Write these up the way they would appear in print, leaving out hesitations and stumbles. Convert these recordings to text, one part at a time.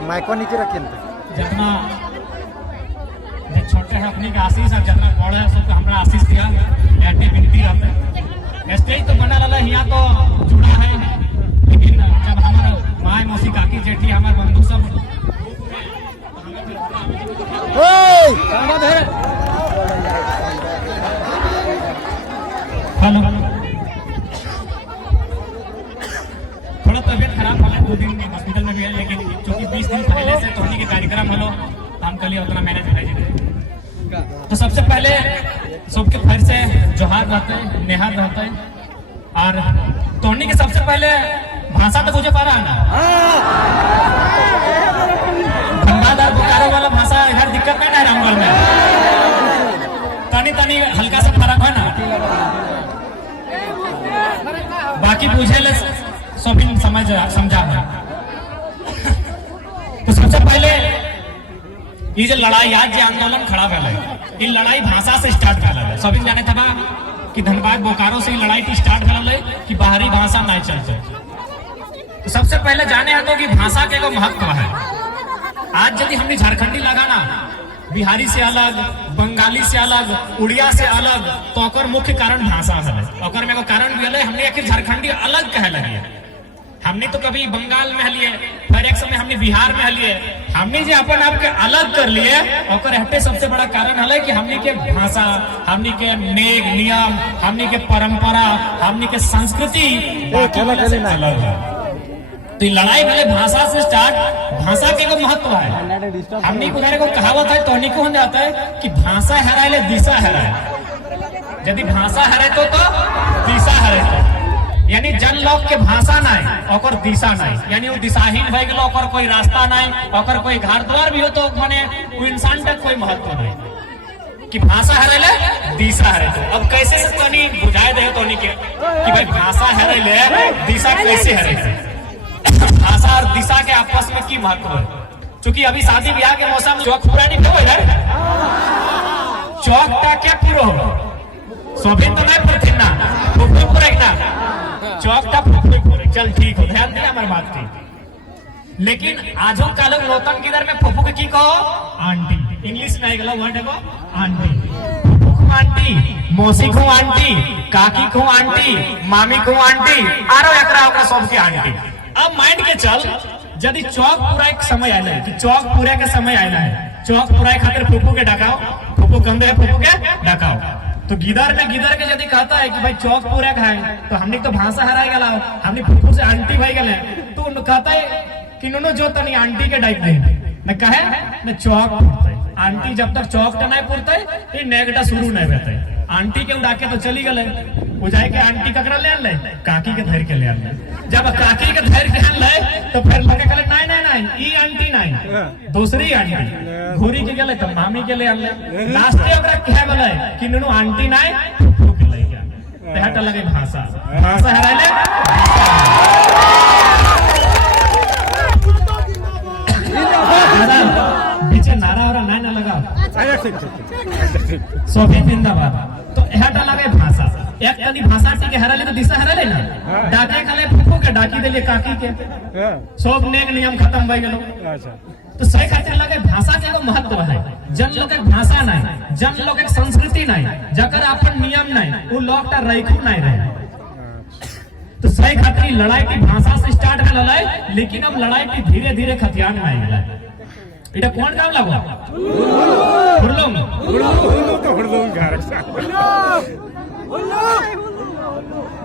Micro नीचे रखिए जितना छोटे हैं अपनी के आशीष और जितना बड़े हैं सबको हमरा आशीष दिया ऐसी विनती रहते हैं। स्टेज तो बना रहा यहाँ तो जुड़ा है, लेकिन जब हमारे माए मौसी काकी जेठी हमारे बंधु सब हेलो थोड़ा तबियत खराब वाला 2 दिन हॉस्पिटल में भी है, लेकिन चूंकि 20 दिन पहले से टोनी के कार्यक्रम हलो हम कल उतना मैनेज कर। तो सबसे पहले सबके फिर से जोहार रहते हैं, नेहार रहते हैं। और टोनी के सबसे पहले भाषा तो मुझे पा रहा है ना, धनबाद बोकारो वाला भाषा इधर दिक्कत नहीं है रामगढ़ में, तनी तनी हल्का सा फर्क है ना, बाकी बुझे ले सभी समझा है। तो सबसे पहले ये जो लड़ाई आज जो आंदोलन खड़ा भेल है, लड़ाई भाषा से स्टार्ट भेल है। सभी जाने था कि धनबाद बोकारो से लड़ाई स्टार्ट भेल है कि बाहरी भाषा नहीं चलते। तो सबसे पहले जाने हैं तो कि भाषा के महत्व है। आज यदि हमने झारखंडी लगाना बिहारी से अलग, बंगाली से अलग, उड़िया से अलग, तो ओकर मुख्य कारण भाषा है। ओकर में एगो कारण भी है, हमने आखिर झारखंडी अलग कहे लगे। हमने तो कभी बंगाल में हलिए, फिर एक समय हमने बिहार में हलिए, हमने जो अपन आप के अलग कर लिए, और हटे सबसे बड़ा कारण है कि हमने के भाषा, हमने के नेग नियम, हमने के परंपरा, हमने के संस्कृति अलग है। तो लड़ाई भले भाषा से स्टार्ट, भाषा के को महत्व है। हमने उधर को कहावत है तो हो जाता है कि भाषा हराए ले दिशा हराए। यदि भाषा हराए तो दिशा हराए, यानी जन लोग के भाषा नहीं और दिशा नहीं, यानी वो दिशाहीन भय गेलो, ओकर कोई रास्ता नहीं, ओकर कोई घर द्वार भी हो तो माने वो इंसान तक कोई महत्व नहीं कि भाषा हरे ले दिशा हरे। तो अब कैसे से तनी बुझाए दे तोनी के कि भाई भाषा हरे ले दिशा कैसे हरे, भाषा और दिशा के आपस में की महत्व है। क्योंकि अभी शादी ब्याह के मौसम चौक पूरा नहीं हो रहा है, चौक टा क्या पूरा हो सभी तो नहीं प्रतिना पूरा चौक टा चल ठीक हो, ध्यान दिया हमारी बात की। लेकिन आजो कालो लोतन किधर में फुफू के की कहो आंटी, इंग्लिश नहीं गला वर्ड है आंटी, फुफू को आंटी, मौसी को आंटी, काकी को आंटी, मामी को आंटी, आरो एकरा ओकरा सबके आंटी। अब माइंड के चल यदि चौक पूरा एक समय आया है कि चौक पूरा के समय आया है, चौक पूरा खातिर फुफू के डकाओ, फुफू कहते हैं फुफू के डकाओ। तो गिदर में गिदर के यदि कहता है कि भाई चौक पूरा खाए, तो हमने तो भाषा हराए गला, हमने फुफू से आंटी भाई गले, तो कहता है कि नो जो तनी आंटी के डाइक दे न कहे न चौक पुरते। आंटी जब तक चौक टा नहीं पुरते ये नेगटा शुरू नहीं रहते। आंटी के उड़ाके तो चली गले, बुझाए के आंटी ककरा ले आन ले, काकी के धैर्य के ले आन ले। जब काकी के धैर्य के आन ले तो फिर लगे कहले नहीं नहीं नहीं ई आंटी नहीं, दूसरी आंटी घोरी के गले तो मामी के ले आन ले। लास्ट में ओकरा कहे बोले कि नो आंटी नहीं फुफू के ले गया, तेहटा लगे भाषा, भाषा हराए ले बीचे नारा और ना लगा सोफे जिंदाबाद। तो एहटा लगे भाषा, एक यदि भाषा के हरा ले तो दिशा हरा ले ना, डाके खले फुफू के डाकी देले काकी के, सब नेक नियम खत्म भई गेलो। तो सही खातिर लगे भाषा के एगो महत्व है। जन लोग के भाषा नहीं, जन लोग के संस्कृति नहीं, जकर अपन नियम नहीं, वो लोग ता रखू नहीं रहे। तो सही खातिर लड़ाई की भाषा से स्टार्ट है लड़ाई, लेकिन अब लड़ाई की धीरे धीरे खतियान में आई है। इटा कौन काम लगवा हुरलुंग तो हुरलुंग घर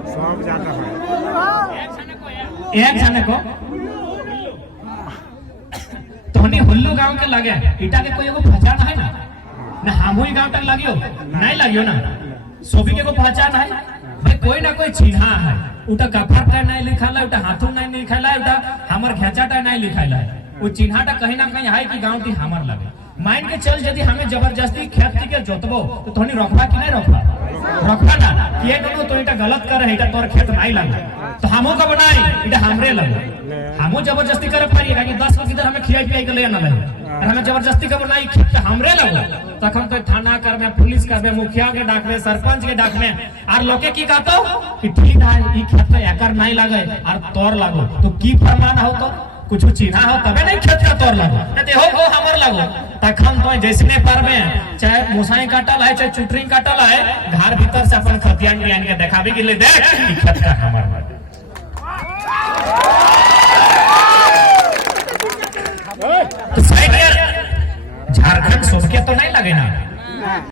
सब जाता है एक जने को तो हनी हुल्लू गांव के लगे, इटा के कोई एगो पहचान है ना, ना हमहुई गांव तक लगियो नहीं लगियो ना, सोफी के को पहचान है भाई, कोई ना कोई चिन्हा है। उटा कफर का नहीं लिखाला, उटा हाथों नहीं लिखाला, उटा हमर घेचाटा नहीं लिखाला, वो चिन्हाटा कहीं ना कहीं है कि गांव की हमर लगे। माइंड के चल यदि हमें जबरदस्ती खेत के जोतबो तो तोनी रखबा कि नहीं रखबा, रखबा ना कि ये दोनों तो इटा गलत कर रहे, इटा तोर खेत नहीं लगे तो हमो का बनाई इटा हमरे लगे, हमो जबरदस्ती करे पारी कि 10 लोग इधर हमें खियाई पियाई के ले ना लगे, हमें जबरदस्ती का बनाई खेत हमरे लगे, तक हम तो थाना करबे, पुलिस करबे, मुखिया के डाकबे, सरपंच के डाकबे, और लोके की कहतो कि ठीक है ई खेत तो एकर नहीं लगे और तोर लागो, तो की प्रमाण हो तो कुछ चिन्हा हो तबे नहीं खेत का तोड़ लगो न देहो को हमर लगो तखन तो जैसने पर में चाहे मुसाई काटल है चाहे चुटरी काटल है घर भीतर से अपन खतियान ज्ञान के दिखावे के लिए देख खेत का हमर तो सही यार झारखंड सबके तो नहीं लगे ना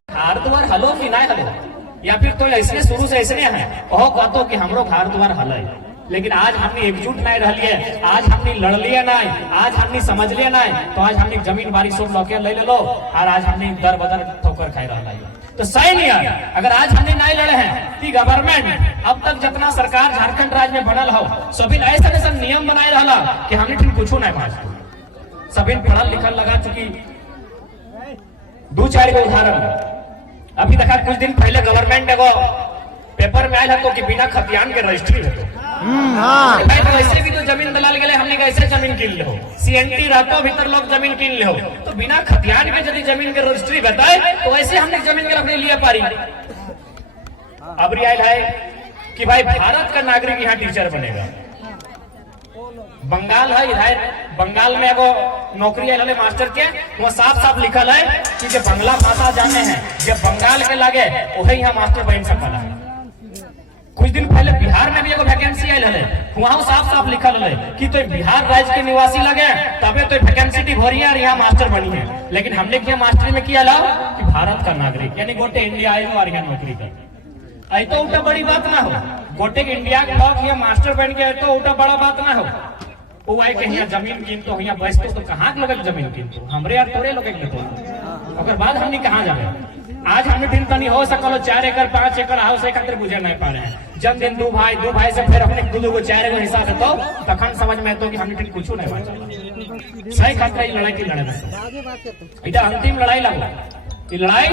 घर द्वार हलो कि नहीं हलो या फिर तो ऐसे शुरू से ऐसे है कहो कहतो कि हमरो घर द्वार हल लेकिन आज हमने एकजुट नहीं रह लिए आज हमने लड़ लिए नहीं आज हमने समझ लिए नहीं तो आज हमने जमीन बारी सब लौके ले लो और आज हमने दर बदर ठोकर खाई रहा है तो सही नहीं है अगर आज हमने नहीं लड़े हैं कि गवर्नमेंट अब तक जितना सरकार झारखंड राज्य में बनल हो सभी ऐसा ऐसा नियम बनाए रहा कि हमने ठीक कुछ नहीं मानते सभी पढ़ल लिखल लगा चुकी दो चार गो उदाहरण अभी देखा कुछ दिन पहले गवर्नमेंट एगो पेपर में आया तो कि बिना खतियान के रजिस्ट्री हो तो ऐसे भी तो जमीन दलाल गए हमने कैसे जमीन किन लो सीएनटी रहता भीतर लोग जमीन किन लो तो बिना खतियान के यदि जमीन के रजिस्ट्री बताए तो ऐसे हमने जमीन के अपने लिए पारी अब रियाल है कि भाई भारत का नागरिक यहाँ टीचर बनेगा बंगाल है इधर बंगाल में एगो नौकरी है मास्टर के वो साफ साफ लिखल है कि जो बंगला भाषा जाने हैं जब बंगाल के लगे वही यहाँ मास्टर बन सकता है कुछ दिन पहले बिहार में भी एगो वैकेंसी आयल है वहां साफ साफ लिखल है कि तो बिहार राज्य के निवासी लगे तबे तो वैकेंसी भरी है और यहाँ मास्टर बनी है लेकिन हमने किया मास्टरी में किया ला कि भारत का नागरिक यानी गोटे इंडिया आए और यहाँ नौकरी कर आई तो उल्टा बड़ी बात ना हो गोटे इंडिया के लोग यहाँ मास्टर बन के तो उल्टा बड़ा बात ना हो वो आए के यहाँ जमीन कीनतो यहाँ बैठतो तो कहाँ के लोग जमीन कीनतो हमरे यार तोरे लोग के बाद हमने कहाँ जाए आज हमने दिन तनी हो सकलो 4 एकड़ 5 एकड़ हाउस एक खातिर गुजर नहीं पा रहे हैं जब दिन दो भाई से फिर अपने दो को 4 गो हिस्सा देतो तखन समझ में तो कि हमने दिन कुछ नहीं बचा सही खातिर लड़ाई की लड़ाई इधर अंतिम लड़ाई लगला ये लड़ाई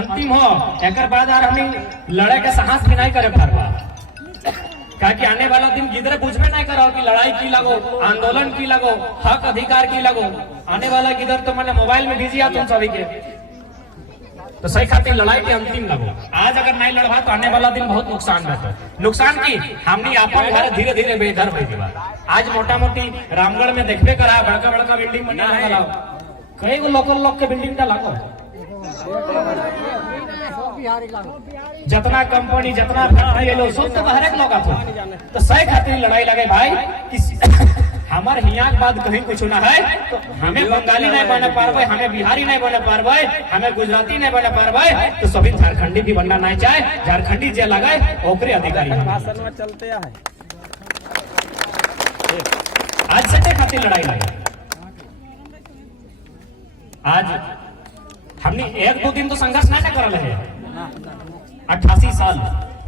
अंतिम हो एक बाद यार हमने लड़ाई का साहस भी नहीं करे पारबा कि आने वाला दिन गिदरे बुझबे नहीं करो कि लड़ाई की लगो आंदोलन की लगो हक अधिकार की लगो आने वाला गिदर तो मैंने मोबाइल में बिजी आ तुम सभी के तो सही खातिर लड़ाई के अंतिम लगो आज अगर नहीं लड़वा तो आने वाला दिन बहुत नुकसान रहता नुकसान की हमने अपन घर धीरे धीरे बेघर हो गया आज मोटा मोटी रामगढ़ में देखबे करा बड़का बड़का बिल्डिंग बना है कई गो लोकल लोग के बिल्डिंग का लागो जितना कंपनी जितना फैक्ट्री लो सब तो बाहर के लोग आते तो सही खातिर लड़ाई लगे भाई कि हमारे हियाँ के बाद कहीं कुछ ना है तो हमें बंगाली नहीं बने पारबे हमें बिहारी नहीं बने पारबे हमें गुजराती नहीं बने पारबे तो सभी झारखंडी भी बनना नहीं चाहे झारखंडी जे लगाए ओकरे अधिकारी चलते है आज सटे खातिर लड़ाई लगे आज हमने 1-2 दिन तो संघर्ष नहीं कर रहे हैं 88 साल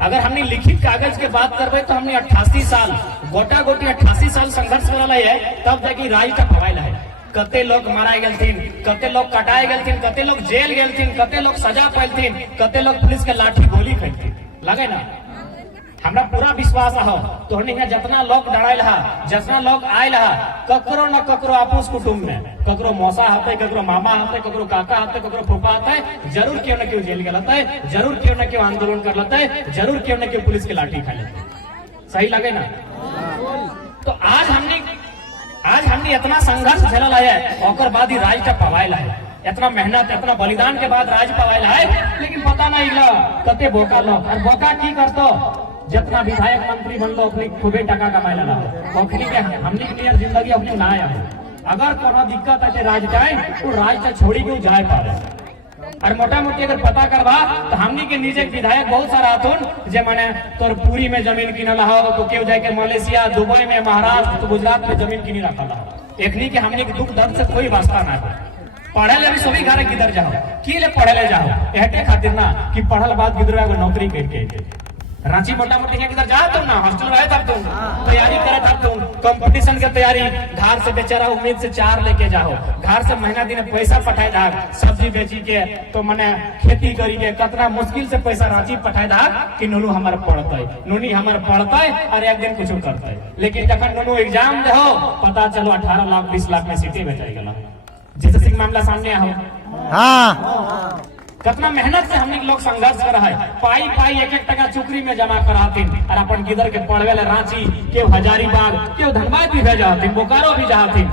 अगर हमने लिखित कागज के बात करबे तो हमने 88 साल गोटा गोटी 88 साल संघर्ष कर रहे है तब जाके राज का भवाइल है कते लोग माराए गलथिन कते लोग कटाए गलथिन कते लोग जेल गलथिन कते लोग सजा पाइलथिन कते लोग पुलिस के लाठी गोली खैलथिन लगे ना हमरा पूरा विश्वास हो तो हमने जितना लोग डराइल हा जितना लोग आयल हा ककरो न ककरो आपस कुटुंब में ककरो मौसा हते ककरो मामा हते ककरो काका हते ककरो फूफा हते जरूर क्यों न क्यों जेल गए हते जरूर क्यों न क्यों आंदोलन कर लेते जरूर क्यों न क्यों पुलिस की लाठी खा लेते सही लगे ना तो आज हमने इतना संघर्ष झेलल है और बाद ही राज का पवाइल है इतना मेहनत इतना बलिदान के बाद राज पवाइल है लेकिन पता नहीं ला कते बोका लोग और बोका की करतो जितना विधायक मंत्री बन लो अपनी खूबे टका कमाए ला ओखनी के हमने क्लियर जिंदगी अपनी ना आया अगर कोनो दिक्कत है राज जाए तो राज से छोड़ी क्यों जाए पारे और मोटा मोटी अगर पता करवा तो हमनी के नीचे विधायक बहुत सारा आथुन जे माने तोर पूरी में जमीन किनल हो तो क्यों जाके मलेशिया दुबई में महाराष्ट्र तो गुजरात में जमीन किनी रखल हो एकनी के हमनी के दुख दर्द से कोई वास्ता ना हो पढ़े ले भी सभी घर किधर जाओ की ले पढ़े ले जाओ एहटे खातिर ना कि पढ़ल बाद गिदरवा को नौकरी करके रांची मोटा मोटी किधर जा तुम ना हॉस्टल रहे तब तुम तैयारी करे तब तुम कंपटीशन की तैयारी घर से बेचारा उम्मीद से 4 लेके जाओ घर से महीना दिन पैसा पठाए दा सब्जी बेची के तो मने खेती करी के कितना मुश्किल से पैसा रांची पठाए दा कि नूनू हमारे पढ़ते नूनी हमारे पढ़ते और एक दिन कुछ करते लेकिन जब नूनू एग्जाम दे हो पता चलो 18 लाख 20 लाख में सीटें बेचाई गला जैसे सिंह मामला सामने आओ कितना मेहनत से हमने लोग संघर्ष कर है, पाई पाई एक एक टका चुकरी में जमा कराते और अपन गिदर के पड़वे रांची के हजारीबाग के धनबाद भी भेजा बोकारो भी जाते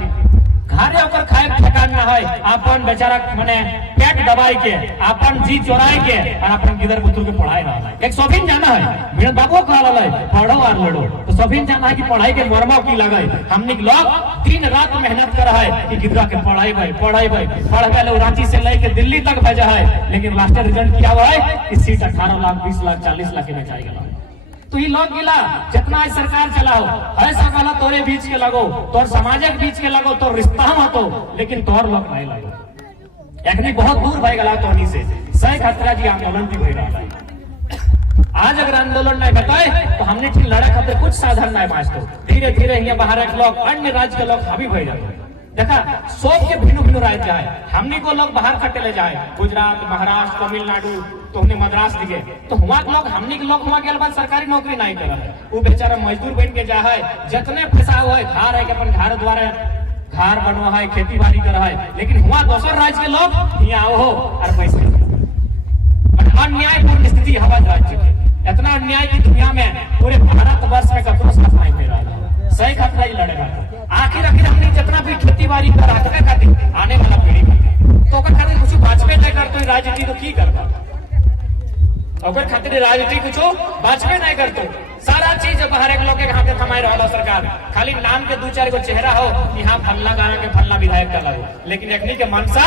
घरे होकर खाए ठेकान न है, अपन बेचारा मने पेट दबाई के अपन जी चोराए के और अपन गिदर पुत्र के पढ़ाई रहा है। एक सोभिन जाना है मेरे बाबू कहा पढ़ो और लड़ो, तो सोभिन जाना है कि पढ़ाई के मर्मों की लगे हमने लोग दिन रात मेहनत कर है कि गिदरा के पढ़ाई भाई पढ़ लोग रांची से लेके दिल्ली तक भेजा है, लेकिन लास्ट रिजल्ट क्या हुआ है कि सीट 18 लाख 20 लाख 40 लाख में जाए गया। तो ये लोग गिला जितना सरकार चलाओ ऐसा कहला तोरे बीच के लगो, तोर समाजक बीच के लगो, तोर रिश्ता हो, लेकिन तोर लोग नहीं लगो। एकनी बहुत दूर भय गला तोनी से सही खतरा जी आंदोलन भी भय रहा है। आज अगर आंदोलन नहीं बताए तो हमने ठीक लड़ा खातिर कुछ साधन नहीं मास्टर, धीरे धीरे यहाँ बाहर के लोग अन्य राज्य के लोग हावी भय जाते। देखा सब के भिन्न भिन्न राज्य है, हमने को लोग बाहर कटे ले जाए गुजरात महाराष्ट्र तमिलनाडु, तो हमने मद्रास दिखे तो हुआ लोग हमने के लोग हुआ के बाद सरकारी नौकरी नहीं कर है, वो बेचारा मजदूर बन के जा है, जितने पैसा हुआ है घर है कि अपन घर द्वारा घर बनवा है खेती बाड़ी कर है, लेकिन हुआ दूसर राज्य के लोग यहाँ हो और पैसे अन्यायपूर्ण स्थिति हवा राज्य के इतना अन्याय की दुनिया में पूरे भारत वर्ष में कभी साथ नहीं दे रहा, सही खतरा ही लड़ेगा। आखिर हमने जितना भी खेती बाड़ी कर खातिर आने वाला पीढ़ी तो खातिर कुछ बाँचबे नहीं करते राजनीति तो की करता, अगर खातिर राजनीति कुछ बाँचबे नहीं करते, सारा चीज बाहर एक लोग के हाथ में थमाई रहा सरकार, खाली नाम के 2-4 को चेहरा हो यहाँ फल्ला गाना के फल्ला विधायक का लगो, लेकिन एकनी के मनसा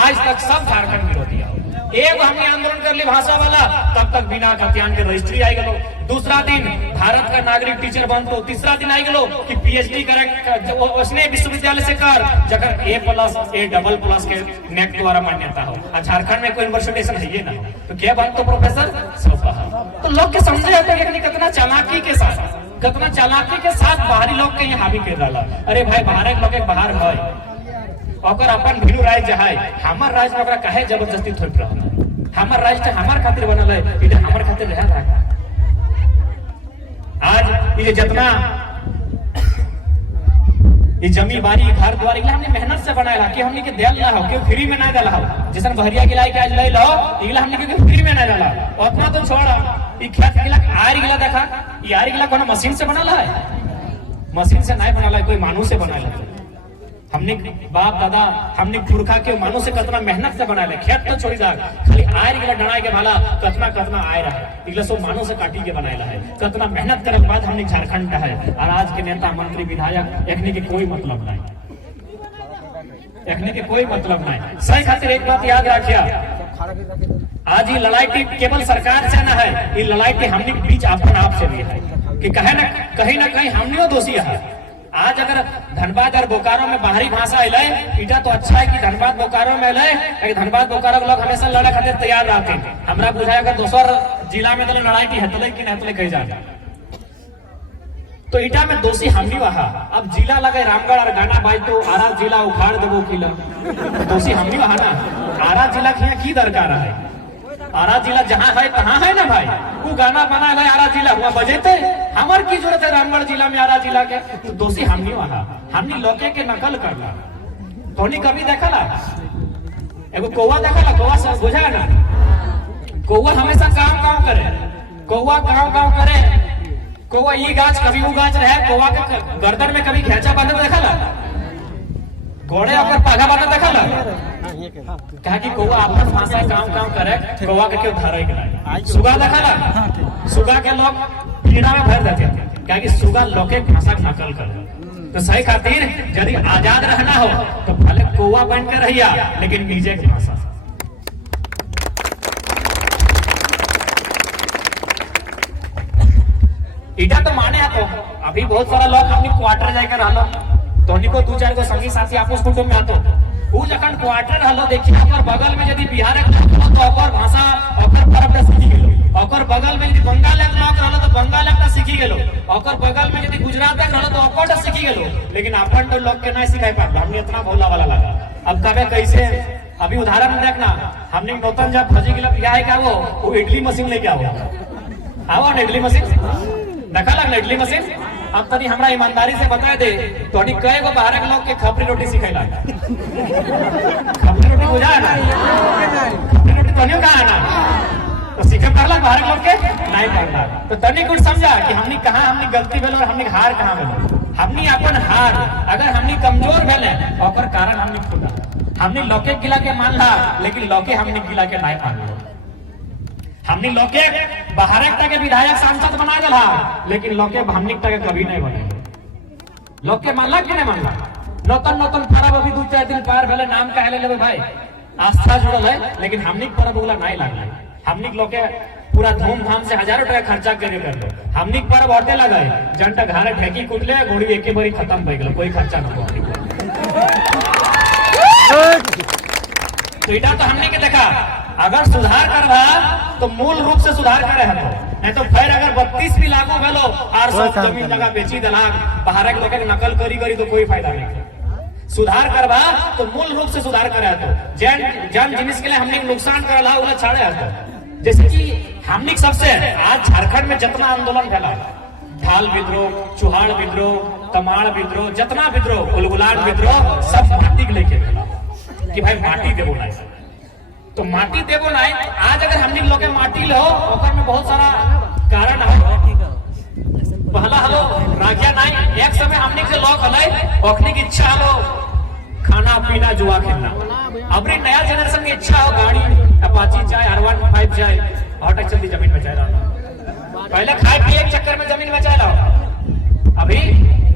आज तक सब झारखंड विरोधी है। एक हमने आंदोलन कर ली भाषा वाला तब तक बिना खतियान के रजिस्ट्री आई गलो, दूसरा दिन भारत का नागरिक टीचर बन तो तीसरा दिन आई गलो कि पीएचडी करे उसने विश्वविद्यालय से कर जगह A+A++ के नेट द्वारा मान्यता हो, झारखंड में कोई यूनिवर्सिटी है ये ना हो तो क्या बात तो प्रोफेसर सब तो लोग के समझे जाते हैं कि कितना चालाकी के साथ बाहरी लोग के यहाँ हावी कर रहा। अरे भाई बाहर लोग एक बाहर है और अपन भिन्न राज्य है, हमार राज्य में कहे जबरदस्ती थोप रहा, हमार राज्य हमार खातिर बनल है, इधर हमार खातिर रह रहा। आज ये जितना ये जमी बारी घर द्वार हमने मेहनत से बनाया कि हमने के दिल ना हो क्यों फ्री में ना डाला हो, जैसे बहरिया गिलाई के आज ले लो इगला हमने के फ्री में ना डाला, उतना तो छोड़ा ये खेत गिला आर गिला देखा ये आर गिला कोनो मशीन से बनाला है, मशीन से नहीं बनाला कोई मानू से बनाला, हमने बाप दादा हमने पुरखा के मानो से कितना मेहनत से बनाए खेत तो छोड़ी जा खाली आयर गिला डराए के भाला कितना आय रहा है इगला सब मानो से काटी के बनाएला है, कितना मेहनत करने के बाद हमने झारखंड का है और आज के नेता मंत्री विधायक एकने के कोई मतलब नहीं, एकने के कोई मतलब नहीं। सही खातिर एक बात याद रखिया, आज ये लड़ाई केवल सरकार से न है, ये लड़ाई हमने बीच अपने आप से भी है कि कहीं ना कहीं हमने दोषी है। आज अगर धनबाद और बोकारो में बाहरी भाषा अल इटा तो अच्छा है कि धनबाद बोकारो में अल, धनबाद बोकारो लोग हमेशा लड़े खातिर तैयार रहते हैं। हमरा बुझाए अगर दोसर जिला में लड़ाई की हतले की नहतले कही जाए तो इटा में दोषी हम भी वहा। अब जिला लगे रामगढ़ और गाना बाई तो आरा जिला उखाड़ देवो किला, दोषी हम भी वहा ना, आरा जिला की दरकार है, आरा जिला जहाँ है तहाँ है ना भाई, वो गाना बना है आरा जिला हुआ बजेते हमार की जरूरत है रामगढ़ जिला में आरा जिला के, तो दोषी हमनी वहा हमनी लोके के नकल करला। तोनी कभी देखला एगो कौवा देखला, कौवा सब बुझा ना, कौवा हमेशा काम करे, कौवा काम करे, कौवा ये गाछ कभी वो गाछ रहे, कौवा के गर्दन में कभी घेचा बांधे देखला, घोड़े अगर पाघा बांधे देखला, कहा कि कौवा अपन भाषा काम करे, कौवा के क्यों धरे के सुगा देखला, सुगा के लोग पीड़ा में भर देते हैं क्या कि सुगा लोके भाषा नकल कर। तो सही खातिर यदि आजाद रहना हो तो भले कौवा बन कर रहिया लेकिन निजे की भाषा। इटा तो माने तो अभी बहुत सारा लोग अपनी क्वार्टर जाकर रहलो तो उन्हीं को 2-4 को संगी साथी आपस कुटुंब में आतो वो जखन क्वार्टर रहलो देखिए ओकर बगल में यदि बिहार के तो ओकर भाषा ओकर परब सीखी गेलो, ओकर बगल में यदि बंगाल के लोग रहलो तो बंगाल का सीखी गेलो, ओकर बगल में यदि गुजरात के रहलो तो ओकर सीखी गेलो, लेकिन अपन तो लोग के नहीं सिखाई पाता। हमने इतना भोला वाला लगा। अब कबे कैसे अभी उदाहरण देखना, हमने नौतन जब फजी गिला क्या है क्या वो इडली मशीन लेके आओ ना इडली मशीन देखा लगना इडली मशीन। अब तनी हमरा ईमानदारी से बता दे तो कई गो बाहर के लोग के खपरी रोटी सिखेला, खपरी रोटी बुझा है ना, खपरी रोटी तनियो कहा ना तो सीखे पढ़ला बाहर लोग के नहीं पढ़ला तो तनी कुछ समझा कि हमनी कहाँ हमनी गलती भेल और हमनी हार कहाँ भेल। हमनी अपन हार अगर हमनी कमजोर भेले ओकर कारण हमनी खुदा हमनी लोके गिला के मान ला लेकिन लोके हमनी गिला के नहीं मान लो। हमनी लोके बाहर के विधायक सांसद बना गया लेकिन लोके हमनी के कभी नहीं बने। लोके मानला कि नहीं मानला नौतन नौतन खराब अभी 2-4 दिन पार भेले नाम कहले लेबे भाई आस्था जुड़ल है लेकिन हमनी पर बोला नहीं लागल। हमनी लोके पूरा धूमधाम से हजारों टका खर्चा करे कर लो हमनी पर औटे लगा जनता घरे ढेकी कुटले गोड़ी एके बारी खत्म हो गए कोई खर्चा न तो इटा तो हमने के देखा अगर सुधार करवा तो मूल रूप से सुधार करे है नहीं तो फिर अगर 32 भी लागू भेलो और सब जमीन जगह बेची दलाल बाहर के लोग नकल करी करी तो कोई फायदा नहीं। सुधार करवा तो मूल रूप से सुधार करे तो जन जिनिस के लिए हमने नुकसान करला उला छाड़े है जैसे कि हमने सबसे आज झारखंड में जितना आंदोलन फैला ढाल विद्रोह चुहाड़ विद्रोह तमाड़ विद्रोह जितना विद्रोह गुलगुलाट विद्रोह सब माटी के लेके फैला कि भाई माटी देवो नहीं तो माटी देवो नहीं आज अगर हमने लोग माटी लो ओकर में बहुत सारा कारण है। पहला हलो राजा नहीं एक समय हमने से लोग हले ओखनी की इच्छा हलो खाना पीना जुआ खेलना अबरी नया जनरेशन की इच्छा हो गाड़ी अपाची चाहे R15 चाहे ऑटो चलती जमीन में चाहे पहले खाए पिए के चक्कर में जमीन में चाहे अभी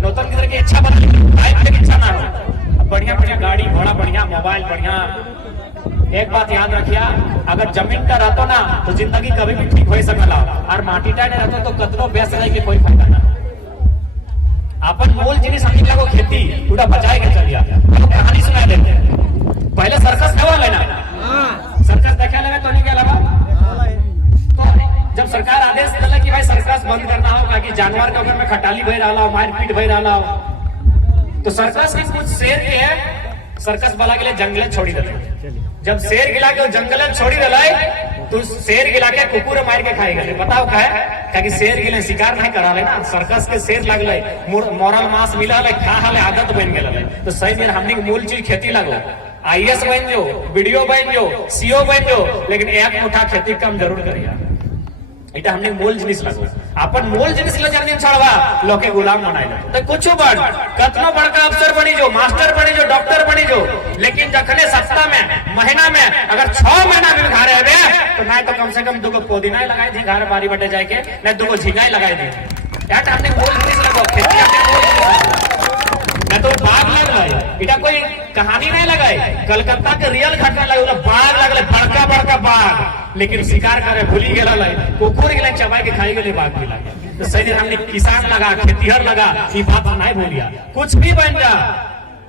नौतन किधर की इच्छा बना खाए पिए की इच्छा ना हो बढ़िया बढ़िया गाड़ी घोड़ा बढ़िया मोबाइल बढ़िया। एक बात याद रखिया अगर जमीन का रहतो ना तो जिंदगी कभी भी ठीक हो सकला और माटी टाइट रहतो तो कतनो बेस रहे के कोई फायदा ना। अपन मूल जिनिस हमनी लगो खेती पूरा बचाए के चलिया तो कहानी सुना देते पहले सर्कस था वाला ना सर्कस देखा लगा तो नहीं क्या लगा तो जब सरकार आदेश दिला कि भाई सर्कस बंद करना हो ताकि जानवर के अगर में खटाली भई रहा मारपीट भई रहा तो सर्कस के कुछ शेर के है सर्कस वाला के लिए जंगल छोड़ी दिले जब शेर गिला के जंगल छोड़ी दिलाए तो शेर गिला के कुकुर मार के खाएगा बताओ का है कि शेर गिले शिकार नहीं करा ले ना सर्कस के शेर लगले मोरल मांस मिला ले खा हाले आदत बन गेले तो सही में हमने मूल चीज खेती लगो IAS बन जो वीडियो बन जो CO बन जो लेकिन एक मुठा खेती कम जरूर करिया इटा हमने मूल जिनिस लगो अपन मूल जिनिस ले जर्नी छड़वा लोके गुलाम बनाइले तो कुछ बड़ कतनो बड़का अफसर बनी जो मास्टर बनी जो डॉक्टर बनी जो लेकिन जखने सप्ताह में महीना में अगर 6 महीना भी घरे आवे तो नहीं तो कम से कम 2 पुदीना लगाए दी घर बारी बटे जाए के नहीं 2 झिंगाई लगाए दी यार हमने मूल जिनिस लगो खेती मैं तो बाग लग रहा इटा कोई कहानी नहीं लगाई कलकत्ता के रियल घटना लगे बाग लगले बड़का बड़का बाग लेकिन शिकार करे भूली गेला कुकुर गेले चबाई के खाई गेले बाग भी लगे तो सही हमने किसान लगा खेतीहर लगा ये बात नहीं भूलिया कुछ भी बन जा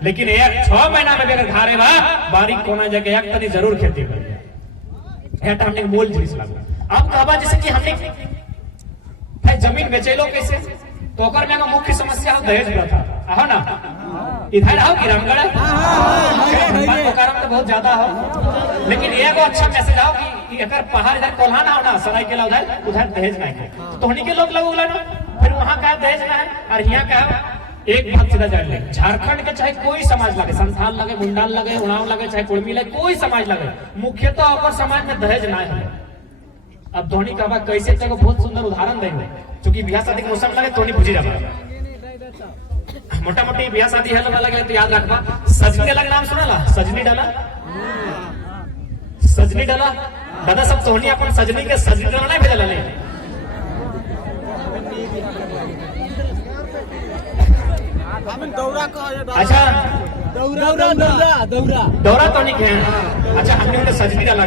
लेकिन 6 महीना में अगर घारे बा बारीक कोना जगह एक तनी जरूर खेती करिए हमने मूल जिनिस लगा। अब कहबा जैसे कि हमने जमीन बेचेलो कैसे तो ओकर में मुख्य समस्या हो दहेज प्रथा आहो ना इधर आओ कि रामगढ़ तो बहुत ज्यादा हो लेकिन एगो अच्छा मैसेज आओ कि अगर पहाड़ इधर कोल्हान आओ ना सरायकेला उधर दहेज नहीं तो होनी के लोग लगोला ना फिर वहां का दहेज ना है और यहाँ का एक बात सीधा जान ले झारखंड के चाहे कोई समाज लगे संथाल लगे मुंडाल लगे उड़ाव लगे चाहे कुर्मी लगे कोई समाज लगे मुख्यतः अपर समाज में दहेज ना है। अब धोनी का बात कैसे तो बहुत सुंदर उदाहरण देंगे क्योंकि ब्याह शादी के मौसम लगे तो नहीं बुझी जाता मोटा मोटी ब्याह शादी है लगे तो याद रखबा सजनी डाला नाम सुना ला सजनी डाला दादा सब सोनी अपन सजनी के सजनी डाला नहीं भेजला ले अच्छा दौरा तो नहीं है अच्छा हमने उन्हें सजनी डाला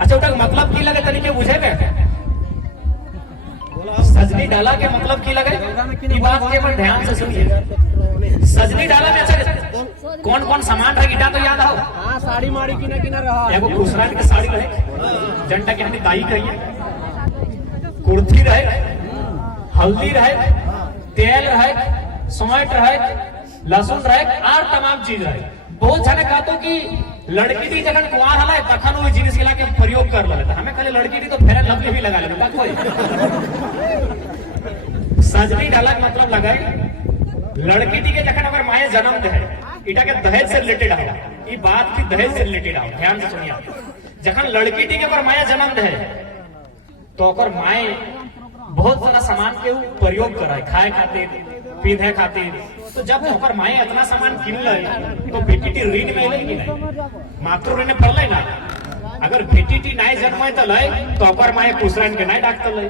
अच्छा उनका मतलब की लगे तरीके बुझेगा सजनी डाला के मतलब की लगे ये बात के पर ध्यान से सुनिए सजनी डाला में अच्छा कौन कौन सामान रह गिटा तो याद आओ हां साड़ी माड़ी की ना रहा एगो खुसरान के साड़ी रहे जनता के हमने दाई कहिए कुर्ती रहे हल्दी रहे तेल रहे सौंठ रहे लहसुन रहे और तमाम चीज रहे बहुत जने कहतो कि लड़की भी जखन कुआर हला तखन वो जिनिस के लाके प्रयोग कर ले हमें खाली लड़की तो फेयर लवली भी लगा ले बात कोई सजनी डाला मतलब लगाई लड़की के जखन अगर माए जन्म दे इटा के दहेज से रिलेटेड आओ, ये बात की दहेज से रिलेटेड आओ, ध्यान से सुनिए। जखन लड़की टी के ओकर माया जन्म दे तो ओकर माए बहुत सारा सामान के प्रयोग करे, खाए खातिर, पीने खातिर। तो जब ओकर माए इतना सामान किन ले तो बेटी टी ऋण में ले कि नहीं, मातृ ऋण पड़ले ना। अगर बेटी टी नहीं जन्मे तो ले तो ओकर माए कुसरन के नहीं डाकत ले,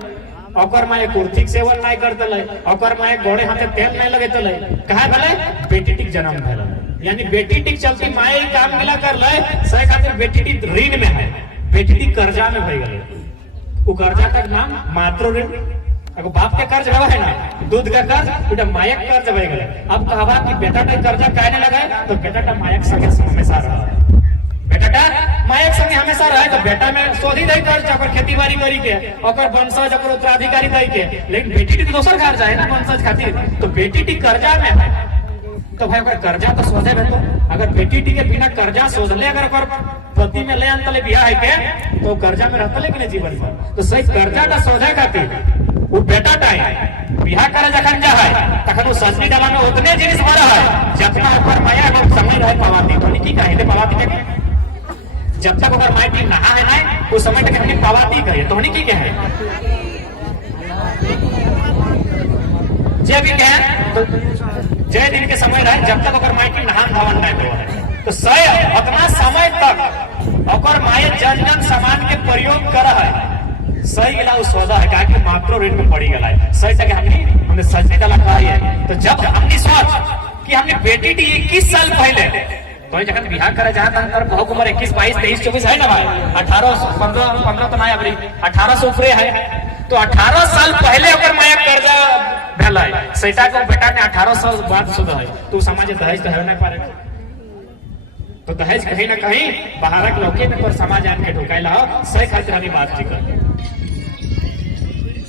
ओकर माए कुर्थिक सेवन नहीं करते ले, ओकर माए गोड़े हाथे तेल नहीं लगे तो ले, कहा भले बेटी टी जन्म भेल, यानी बेटी टी चलती माए ही काम मिला कर ले सही खातिर बेटी टी ऋण में है, बेटी टी कर्जा में भई गए। वो कर्जा का नाम मातृ ऋण। अगर बाप के कर्ज रहा है ना, दूध का कर्ज, बेटा मायक कर्ज भई गए। अब कहवा कि बेटा टा कर्जा काहे नहीं लगाए तो बेटा टा मायक संगे हमेशा रहा है, बेटा टा मायक संगे हमेशा रहे तो बेटा में सोधी दई कर्ज ओकर खेती बाड़ी करी के, ओकर वंशज ओकर उत्तराधिकारी दई के। लेकिन बेटी टी दोसर कर्जा है ना वंशज खातिर, तो बेटी टी कर्जा में है तो भाई ओकर कर्जा तो सोधे भेटो। अगर बेटी टी के बिना कर्जा सोधले अगर ओकर पति में ले अंतले बियाह है के तो कर्जा में रहता लेकिन जीवन में। तो सही कर्जा टा सोधे खातिर वो बेटा टाइम बियाह करे जखन जा है तखन वो सजनी डाला में उतने जिनिस भरा है जितना ऊपर माया है समय रहे पावाती तो की कहे पावाती के जब तक ओकर माई टी नहा है ना उस समय तक हमने पावाती कहे तो की कहे जे भी कहे तो जय दिन के समय रहे जब तक ओकर माई टी नहान धावन नहीं हो है तो सही उतना समय तक ओकर माए जन जन सामान के प्रयोग कर है सही गला वो सौदा है कहा कि मात्रो ऋण में पड़ी गला है सही तक हमने सजने डाला कहा है। तो जब हमने सोच कि हमने बेटी टी 21 साल पहले तो जब बिहार करे जहां तक बहुत उम्र 21 22 23 24 है ना भाई 18 15 तो ना अबरी 18 से ऊपर है तो 18 साल पहले ओकर माया कर्जा भेला है सैटा को बेटा ने 18 साल बाद सुध है तो समाज दहेज तो है ना पारे तो दहेज कहीं ना कहीं बाहरक लौके में पर समाज आन के ढुकाइला हो सही खातिर हमें बात जी कर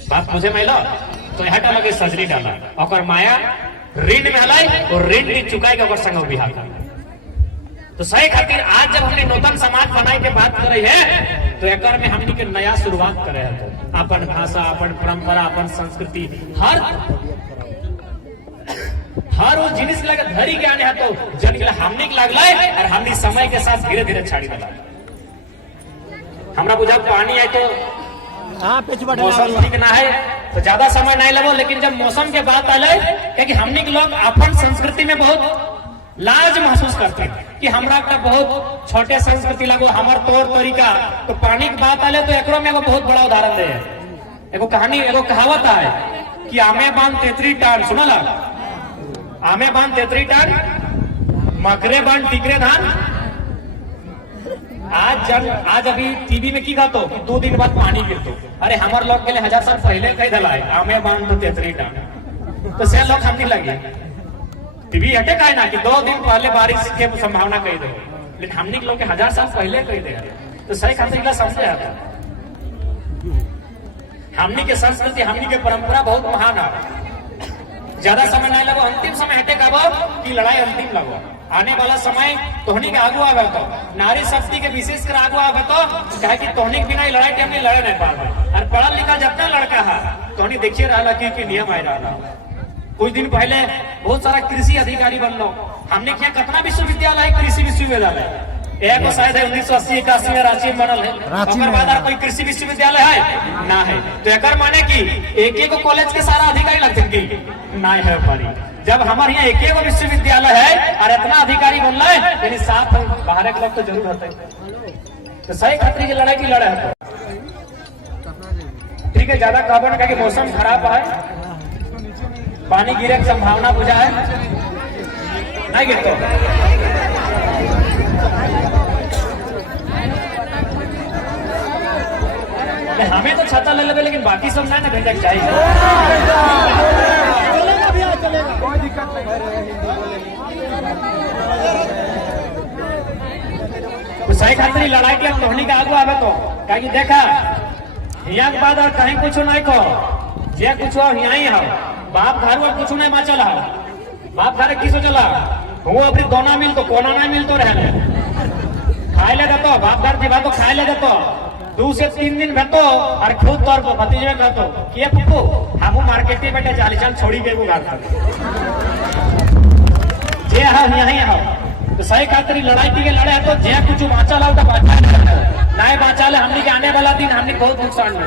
बात मुझे मिला तो यहाँ डाला के सजरी डाला और माया ऋण में हलाई और ऋण नहीं चुकाएगा और संग बिहार का तो सही खातिर आज जब हमने नूतन समाज बनाए के बात कर रही है तो एक में हमने के नया शुरुआत करे है तो अपन भाषा अपन परंपरा अपन संस्कृति हर वो जिनिस लगे धरी के आने है तो जन के हमने के लागला है और हमने समय के साथ धीरे धीरे छाड़ी डाला हमरा बुझा पानी आए तो मौसम ठीक ना है तो ज्यादा समय नहीं लगो लेकिन जब मौसम के बात आले क्योंकि हमने के लोग अपन संस्कृति में बहुत लाज महसूस करते हैं कि हमरा का बहुत छोटे संस्कृति लगो हमार तौर तरीका तो पानी की बात आले तो एकरो में एगो बहुत बड़ा उदाहरण दे एगो कहानी एगो कहावत है कि आमे बांध तेतरी टान सुनला आमे बांध तेतरी टान मकरे बांध टिकरे धान आज अभी टीवी में की कहतो 2 दिन बाद पानी गिरतो अरे हमारे लोग के लिए 1000 साल पहले कही दला है आमे बांध तो तेतरी टान तो से लोग हमने लगे टीवी हटे का है ना कि 2 दिन पहले बारिश के संभावना कही दे लेकिन हमने के लोग के 1000 साल पहले कही दे तो सही खातिर समझे आता हमने के संस्कृति हमने के परंपरा बहुत महान है ज्यादा समय नहीं लगो अंतिम समय हटे का कि लड़ाई अंतिम लगो आने वाला समय तोहनी के आगू आवे तो नारी शक्ति के विशेष कर आगू आवे तो कहे कि तोहनी के बिना लड़ाई के हमने लड़े नहीं पावे और पढ़ा लिखा जितना लड़का है तोहनी देखिए रहा कि नियम आए रहा कुछ दिन पहले बहुत सारा कृषि अधिकारी बनलो हमने क्या कितना विश्वविद्यालय है कृषि विश्वविद्यालय एक शायद है 1980-81 में रांची में बनल है और बाद कोई कृषि विश्वविद्यालय है ना है तो एक माने की एक कॉलेज के सारा अधिकारी लगते कि ना है पानी जब हमारे यहाँ एक विश्वविद्यालय है और इतना अधिकारी बनना है यानी साथ बाहर के लोग तो जरूर होते तो सही खतरे की लड़ाई की लड़ाई है ठीक है ज्यादा काबन का मौसम खराब है पानी गिरे की संभावना बुझा है नहीं गिरतो हमें तो छाता ले लेवे लेकिन बाकी सब ना भेजा चाहिए कोई दिक्कत नहीं सही खातिर लड़ाई के तोहनी का आगू आवे तो कहीं देखा यहाँ के बाद और कहीं कुछ नहीं कहो जे कुछ यहाँ ही हो बाप घर में कुछ नहीं बचल है बाप घर की सोचला वो अपनी दोना मिल तो कोना नहीं मिल तो रह खाए ले तो बाप घर जीवा तो खाए ले तो 2 से 3 दिन भेतो और खुद तौर पर भतीजे में कहतो कि पप्पू हम मार्केट में बैठे चाली चल छोड़ी के वो घर जे है यहीं हो तो सही खातिर ई लड़ाई टी के लड़े तो जे कुछ बाँचा ला तो बाँचा नहीं बाँचा ले हमने के आने वाला दिन हमने बहुत नुकसान में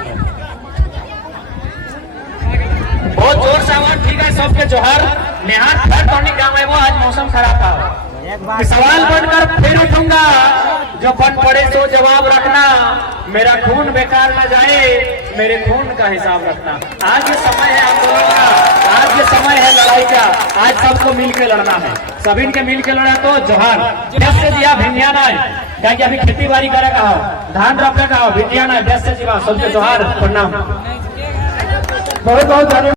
बहुत जोर से आवाज ठीक है सबके जोहर नेहार घर पानी गाँव है वो आज मौसम खराब था सवाल बनकर फिर उठूंगा जो बन पड़े तो जवाब रखना मेरा खून बेकार न जाए मेरे खून का हिसाब रखना। आज ये समय है आंदोलन का, आज ये समय है लड़ाई का, आज सबको मिलकर लड़ना है, सभी के मिलकर लड़ा तो जोहार देश से दिया भिंडिया ना क्या कि अभी खेती बाड़ी करे का हो धान रोपने का हो भिंडिया ना देश से जीवा सबके जोहार प्रणाम बहुत बहुत धन्यवाद।